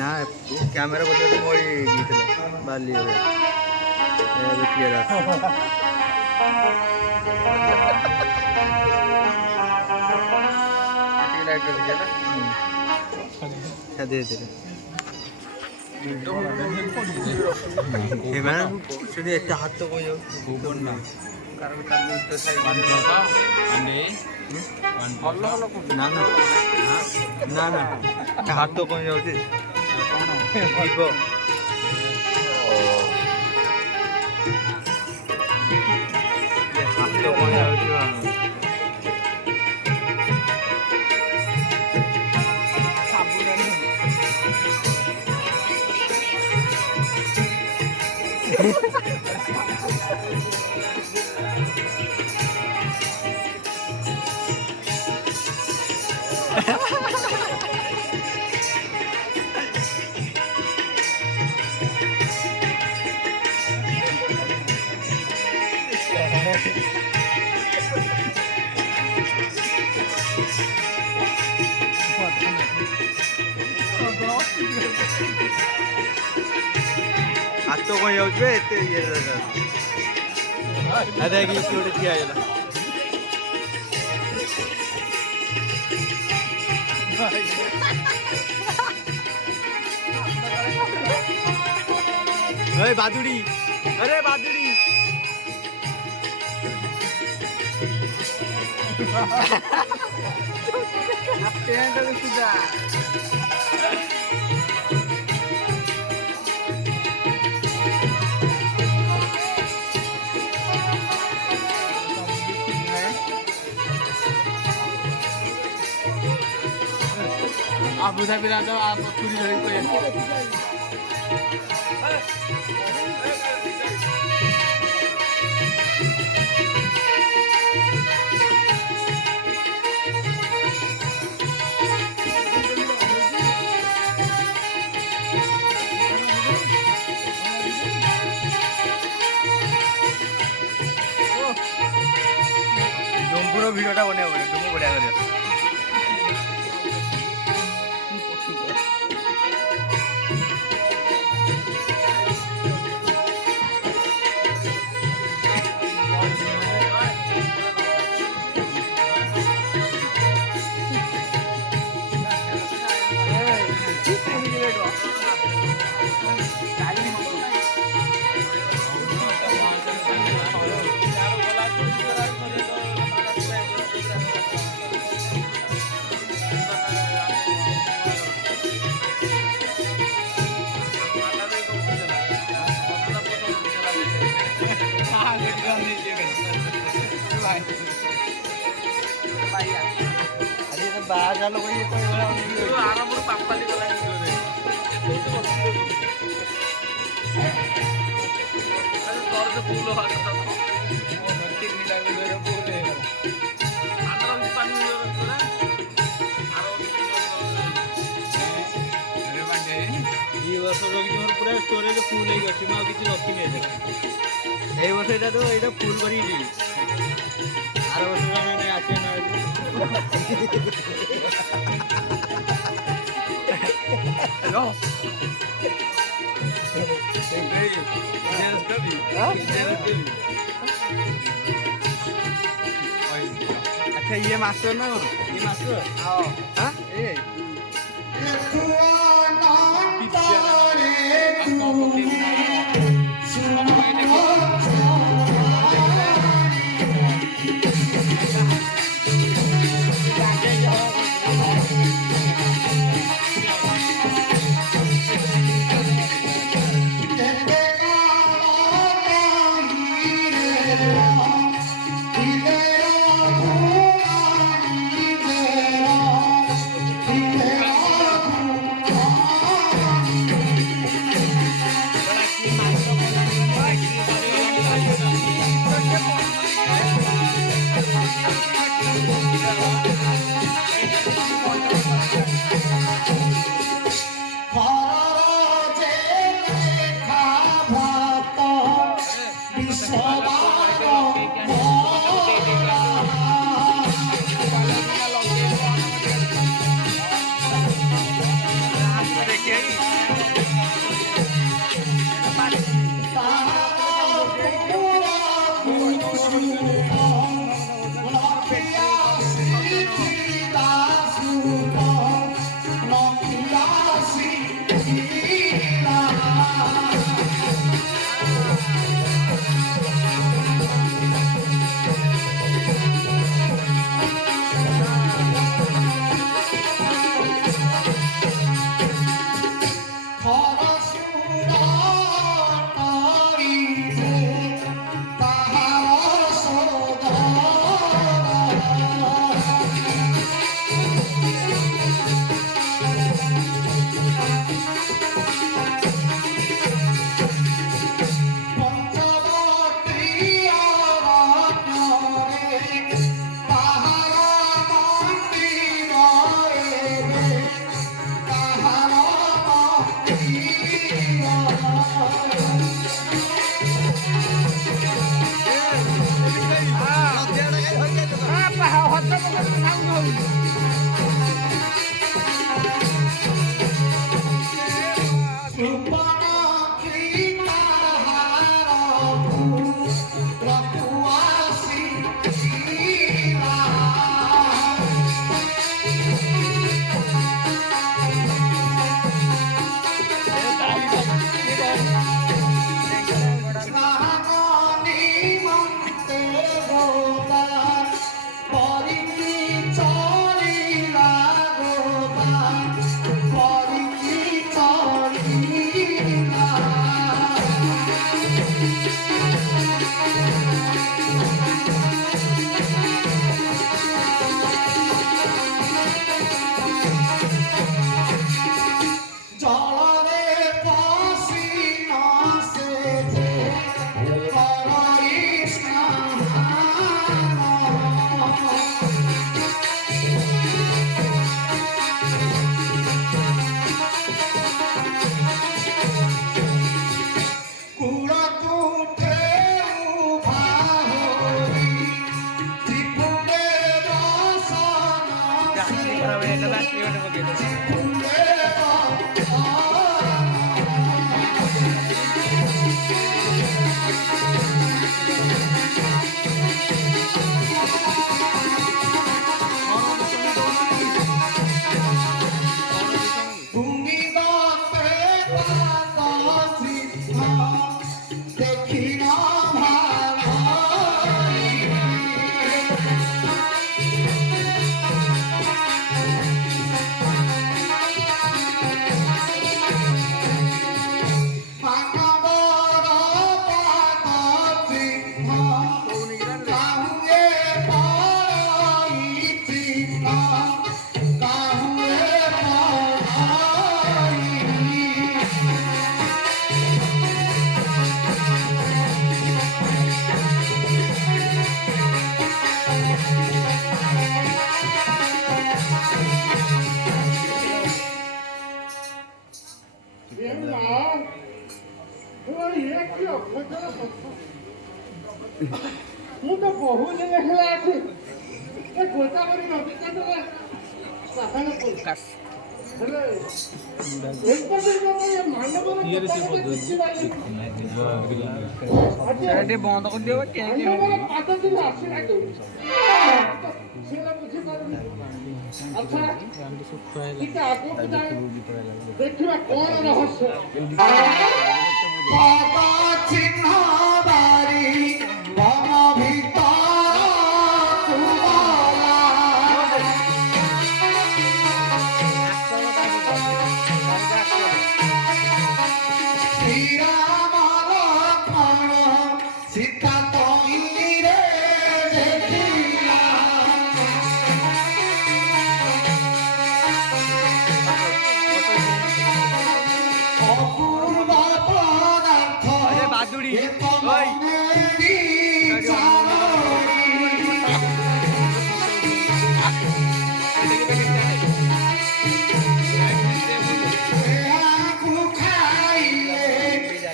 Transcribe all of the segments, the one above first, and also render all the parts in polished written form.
ना कैमेरा बटे मोड़ी गीतला बाली रे ए क्लियर आ लाइट कर दिया ना दे दे এবার শুধু একটা হাত তো কই যাও গোবর না কারণ তার মধ্যে সাইড আন্ডে হল্লো হল্লো না না না না হাত তো কই যাଉଛି দিব হাত তো কই যাଉଛି हाथ तो कहीं जाऊँ एते ये अरे कि छोटे किया है अरे बादुड़ी अरे बादुड़ी सुधा आबू धाबी राजा आप पूरी धरी को डोंगुर भिडियोटा बने डोंगु बढ़िया कर बाहर लोग ये कोई बड़ा नहीं है आराम से पापा ली वाला अरे तौर से फूल हो आता ठीक नहीं लग रहा फूल है अंदर भी पानी हो रहा है अरे बाटे ये वर्ष रोग जोर पूरा स्टोरेज फूल है गछि मा किछि रखी नहीं है এই বছর এটা তো এটা ফুল ভরি দি আর বছর মানে আসে না No. अच्छा ये मास्टर ना ये मास्टर हाँ हाँ ये ମୁଁ ତ ବହୁତ ଦିନ ହେଲା ଅଛି ଏ ଗୋଦାବରୀ ନଦୀ କାଠରେ ସାହାଯ୍ୟ କରୁଛି ହେଲେ ଏପଟେ ମାନବର ଟିକେ ବନ୍ଦ କରିଦିଅ ପାଦ ଟିକେ ଆସିଲା ସେଟା ବୁଝିପାରୁନି ଆଚ୍ଛା ଟିକେ ଆଗକୁ ଯାଏ ଦେଖିବା କଣ ରହସ୍ୟ ଚିହ୍ନ ବାରି ବନ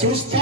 সুস্থ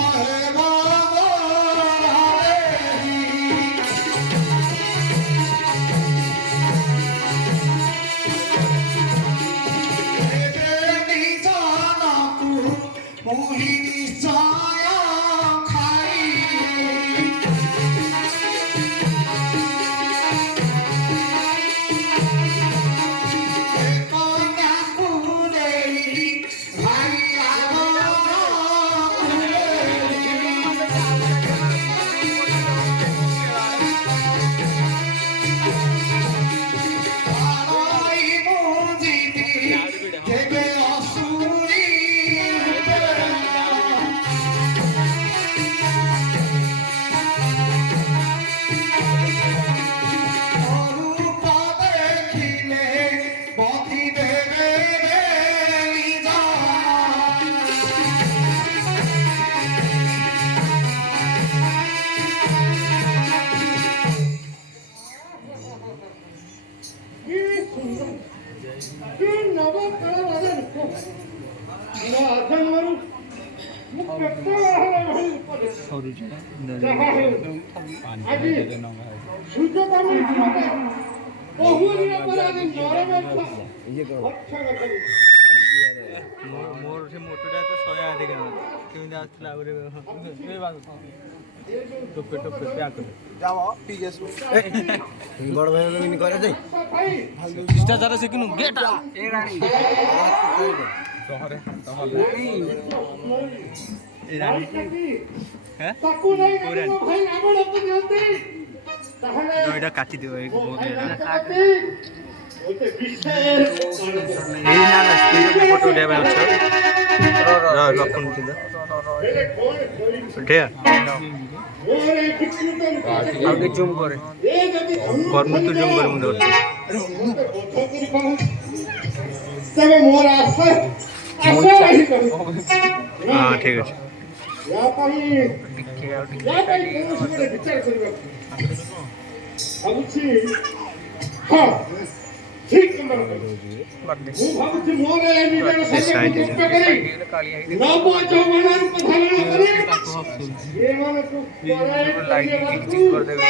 ମୋର ସେ ମୋଟରଟା ତ 100 ଅଧିକ କେମିତି ଆସିଥିଲା ଆହୁରି ଟୋପେ ଟୋପେ ପ୍ୟାକ୍ ବଡ଼ ଭାଇ ମିନି করে যাই শিষ্টাচার শিখুন গেট এ রানী শহরে তাহলে এই রানী হ্যাঁ তাকু নাই ভাই রাবণ তো দিতে তাহলে এটা কাটি দিও এই মোদে কাটি ওতে বিশেষ এই না না স্পিড ফটো দেবে আছে রক্ষণ ছিল উঠে ওরে বিকৃতন আগে জুম করে কর্ম তো জুম করে মুদে উঠে তবে মোর আশা আশা রহি হ্যাঁ ঠিক আছে বিচার করিবা ভাবুছি হ্যাঁ ঠিক আমার ମୁଁ ଭାବୁଛି ମୋର ଏ ନିଜର ଶରୀରକୁ ଯୁକ୍ତ କରି ନବ ଯୌବନର ଧାରଣ କରି ଏମାନଙ୍କୁ ଲାଇଟ୍ କରିଦେବେ